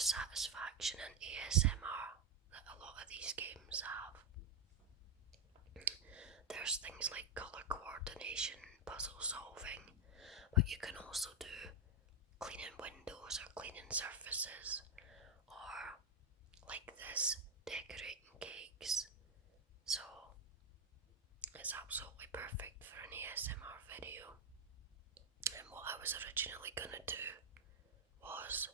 the satisfaction in ASMR that a lot of these games have. There's things like colour coordination, puzzle solving, but you can also do cleaning windows or cleaning surfaces, or like this, decorating cakes. So it's absolutely perfect for an ASMR video. And what I was originally gonna do was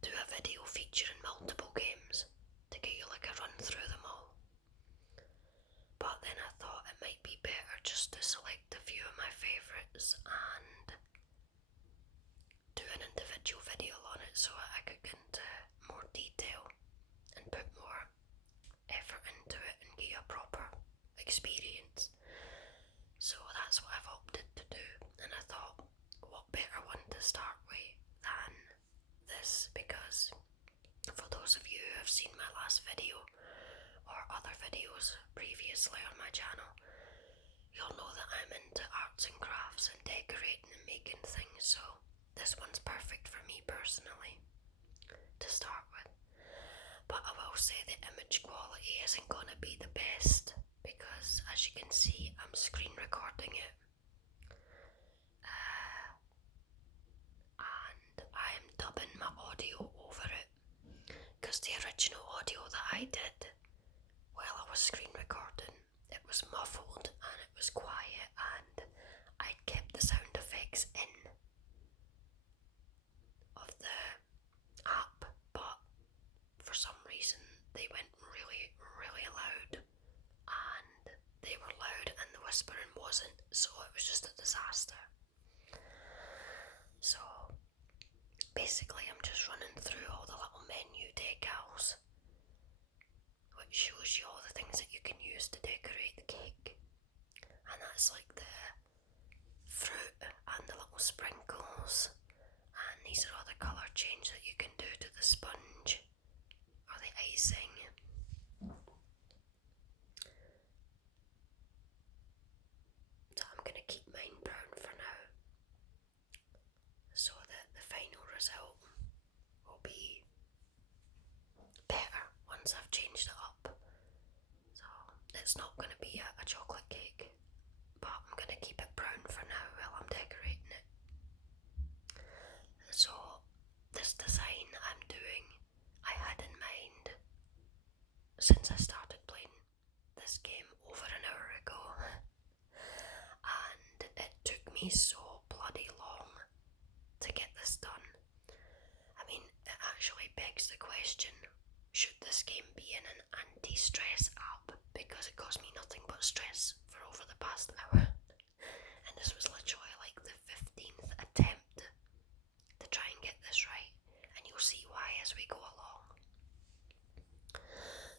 do a video featuring multiple games to get you like a run through them all. But then I thought it might be better just to select a few of my favourites and do an individual video on it so I could get into more detail and put more effort into it and get a proper experience. So that's what I've opted to do, and I thought, what better one to start with than this, because for those of you who have seen my last video or other videos previously on my channel, you'll know that I'm into arts and crafts and decorating and making things, so this one's perfect for me personally to start with. But I will say the image quality isn't going to be the best because, as you can see, I'm screen recording it. And I am dubbing my audio over it because the original audio that I did while I was screen recording, it was muffled and it was quiet, and I'd kept the sound effects in of the app, but for some reason they went really, really loud, and they were loud and the whispering wasn't, so it was just a disaster. So basically I'm just running through all the little menu decals, which shows you all the things that you can use to decorate the cake, and that's like the fruit and the little sprinkles, and these are all the colour change that you can do to the sponge or the icing. So I'm going to keep mine brown for now, so that the final result will be better once I've changed it up. So it's not going to be a chocolate cake, but I'm going to keep it brown for now while I'm decorating it. So this design I'm doing, I had in mind since I started playing this game over an hour ago, and it took me so bloody long to get this done. I mean, it actually begs the question, should this game be in an anti-stress app, because it caused me nothing but stress for over the past hour, and this was literally like the 15th attempt to try and get this right, and you'll see why as we go along.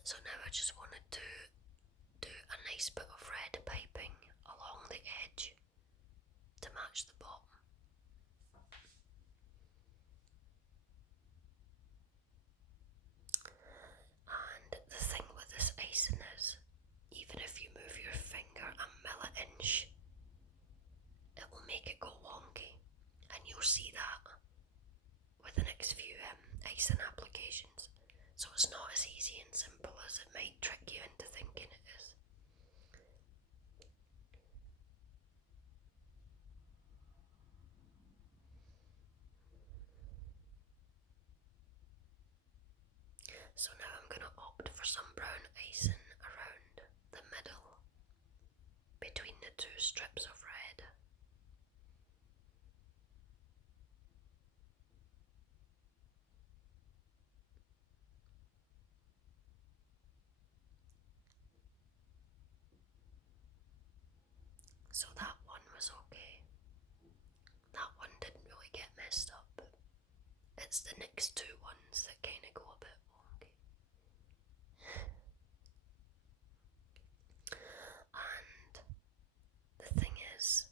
So now I just wanted to do a nice bit of red piping along the edge to match the bottom. And the thing with this icing is, even if you move your finger a milli-inch, it will make it go wonky, and you'll see that with the next few icing applications. So it's not as easy and simple as it might trick you into thinking it is. So now I'm going to opt for some brown icing around the middle, between the two strips of red. So that one was okay. That one didn't really get messed up. It's the next two ones that kind of go a bit wonky. And the thing is,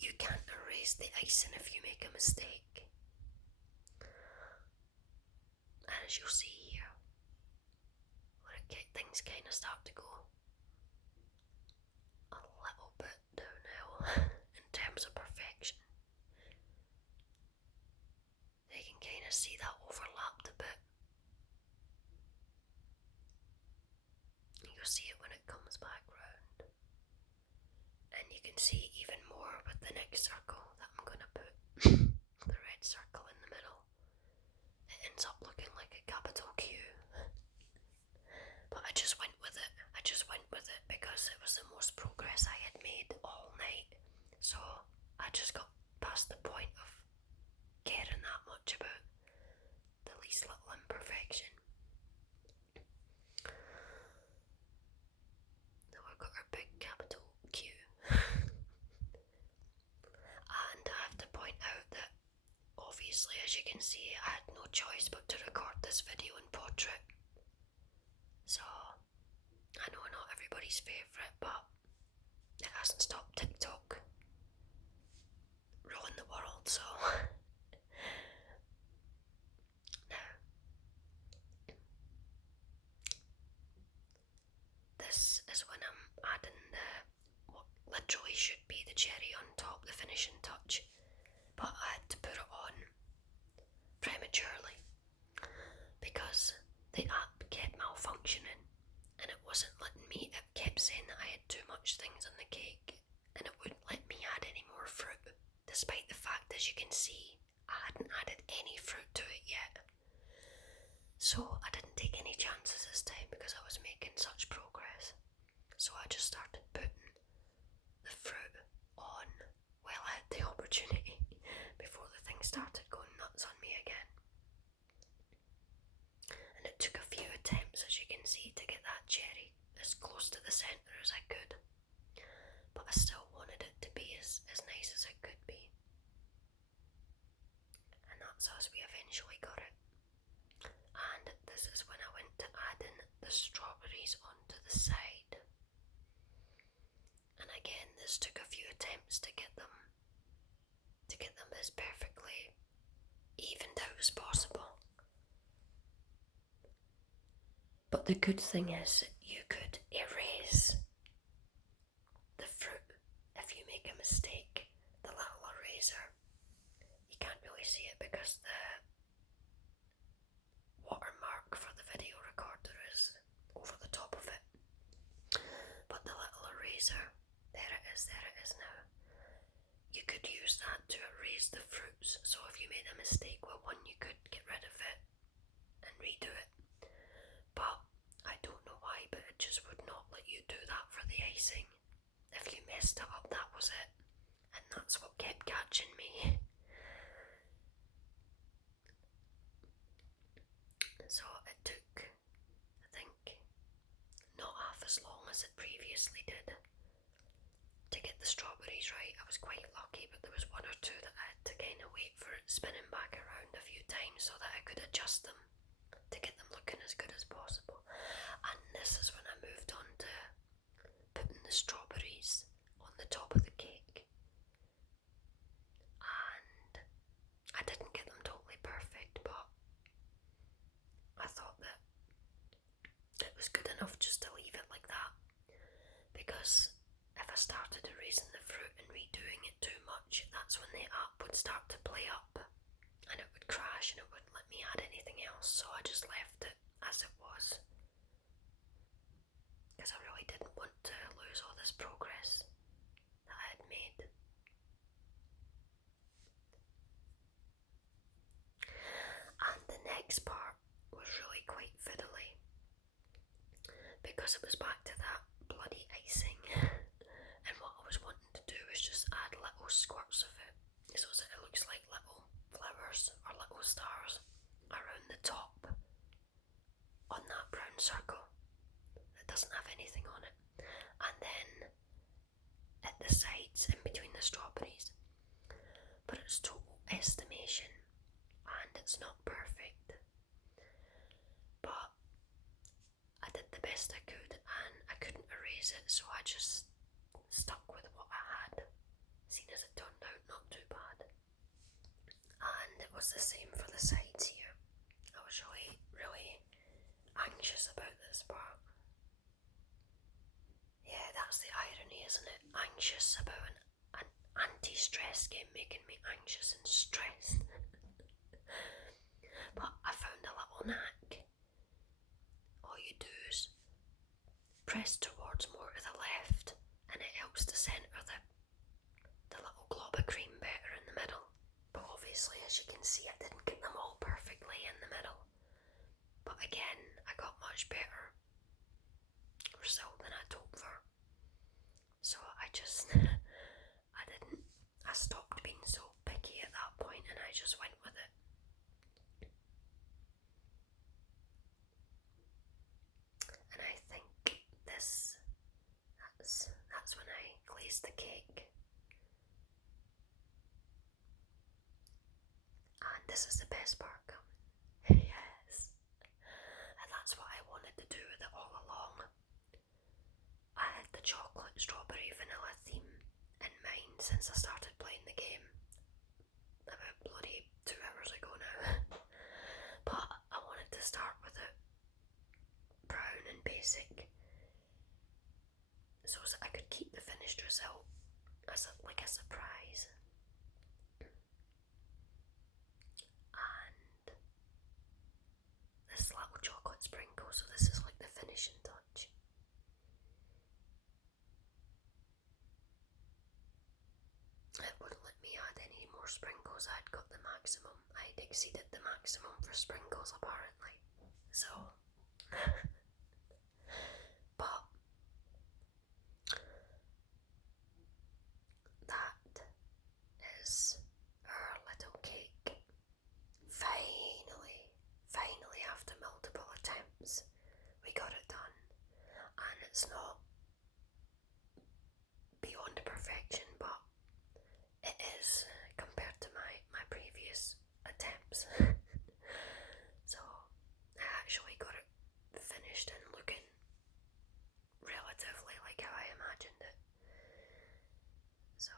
you can't erase the icing if you make a mistake. And as you'll see here, where things kind of start to go a little bit downhill in terms of perfection. of see that overlapped a bit. You'll see it when it comes back round. And you can see even more with the next circle that I'm going to put. The red circle in the middle. It ends up looking like a capital Q. But I just went with it. Because it was the most progress I had made all night. So I just got past the point of caring that much about the least little imperfection. Now we've got our big capital Q. And I have to point out that obviously, as you can see, I had no choice but to record this video in portrait. So I know not everybody's favourite, but it hasn't stopped TikTok ruling the world, so now this is when I'm adding what literally should be the cherry on top, the finishing touch, but I had to put it on prematurely because the app kept malfunctioning and it wasn't letting me. It kept saying that I had too much things on the cake and it wouldn't let me add any more fruit, despite the fact, as you can see, I hadn't added any fruit to it yet. So I didn't take any chances this time because I was making such progress. So I just started putting the fruit on while I had the opportunity before the thing started going nuts on me again. And it took a few attempts, as you can see, to get that cherry as close to the centre as I could. But I still wanted it to be as nice as it could be. And that's as we eventually got it. And this is when I went to adding the strawberries onto the side. And again, this took a few attempts to get them as perfectly evened out as possible. But the good thing is you could erase the fruit if you make a mistake. The little eraser, you can't really see it because the watermark for the video recorder is over the top of it. But the little eraser, there it is now. You could use that to erase the fruits, so if you made a mistake with one, you could get rid of it and redo it. But I don't know why, but it just would not let you do that for the icing. If you messed it up, that was it. And that's what kept catching me. So it took, I think, not half as long as it previously did to get the strawberries right. I was quite lucky, but there was one or two that I had to kind of wait for it spinning back around a few times so that I could adjust them to get them looking as good as possible. And this is when I moved on to putting the strawberries on the top of the cake. And I didn't get them totally perfect, but I thought that it was good enough just to leave it like that, because if I started erasing the fruit and redoing it too much, that's when the app would start to play up and it would crash and it wouldn't let me add anything else. So I just left it as it was because I really didn't want to lose all this progress that I had made. And the next part was really quite fiddly because it was back to that bloody icing. And what I was wanting to do was just add little squirts of it so that it looks like little flowers or little stars around the top on that brown circle that doesn't have anything on it. And then at the sides in between the strawberries. But it's total estimation and it's not perfect. But I did the best I could and I couldn't erase it, so I just stuck with what I had, seeing as it turned out not too bad. And it was the same for the sides here. I was really anxious about this part. Yeah, that's the irony, isn't it? Anxious about an anti-stress game making me anxious and stressed. press towards more to the left, and it helps to centre the little glob of cream better in the middle. But obviously, as you can see, I didn't get them all perfectly in the middle. But again, I got much better result than I'd hoped for. So I stopped being so picky at that point, and I just went with it. And I think that's when I glazed the cake. And this is the best part coming. Yes. And that's what I wanted to do with it all along. I had the chocolate, strawberry, vanilla theme in mind since I started playing the game. About bloody 2 hours ago now. But I wanted to start with it brown and basic, so that I could keep the finished result as a surprise. And this little chocolate sprinkle, so this is like the finishing touch. It wouldn't let me add any more sprinkles. I'd got the maximum. I'd exceeded the maximum for sprinkles apparently. So but that is our little cake. Finally, after multiple attempts, we got it done. And it's not beyond perfection, but it is compared to my previous attempts. So I actually got it finished and looking relatively like how I imagined it. So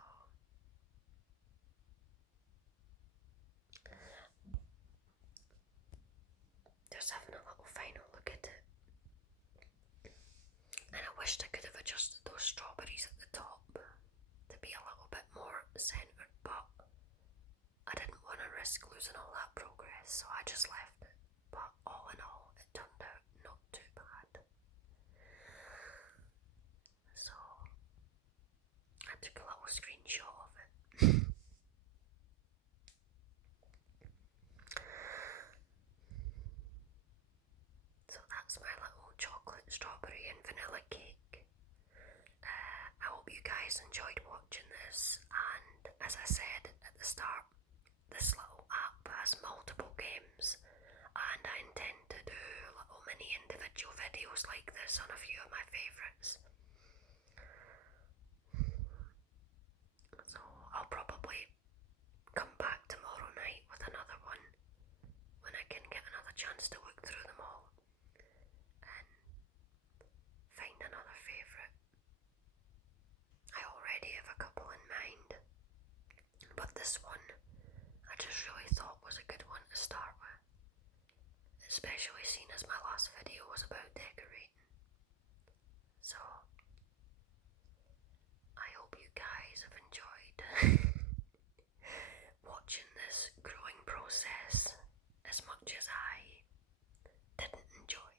just having a little final look at it. And I wished I could have adjusted those strawberries at the top to be a little bit more centred, but I didn't want to risk losing all that progress, so I just left it. But all in all, it turned out not too bad. So I took a little screenshot of it. So that's my little chocolate, strawberry and vanilla cake. I hope you guys enjoyed watching this, and as I said at the start, this little app has multiple games, and I intend to do little mini individual videos like this on a few of my favourites. So I'll probably come back tomorrow night with another one when I can get another chance to look through them all and find another favourite. I already have a couple in mind, but this one I just really thought was a good one to start with, especially seeing as my last video was about decorating. So I hope you guys have enjoyed watching this growing process as much as I didn't enjoy.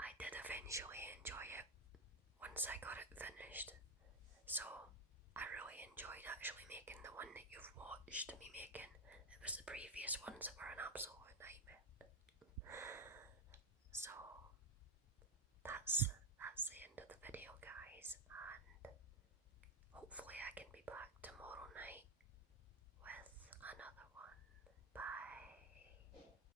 I did eventually enjoy it once I got it finished. So I really enjoyed actually making the one that you've watched me making. It was the previous one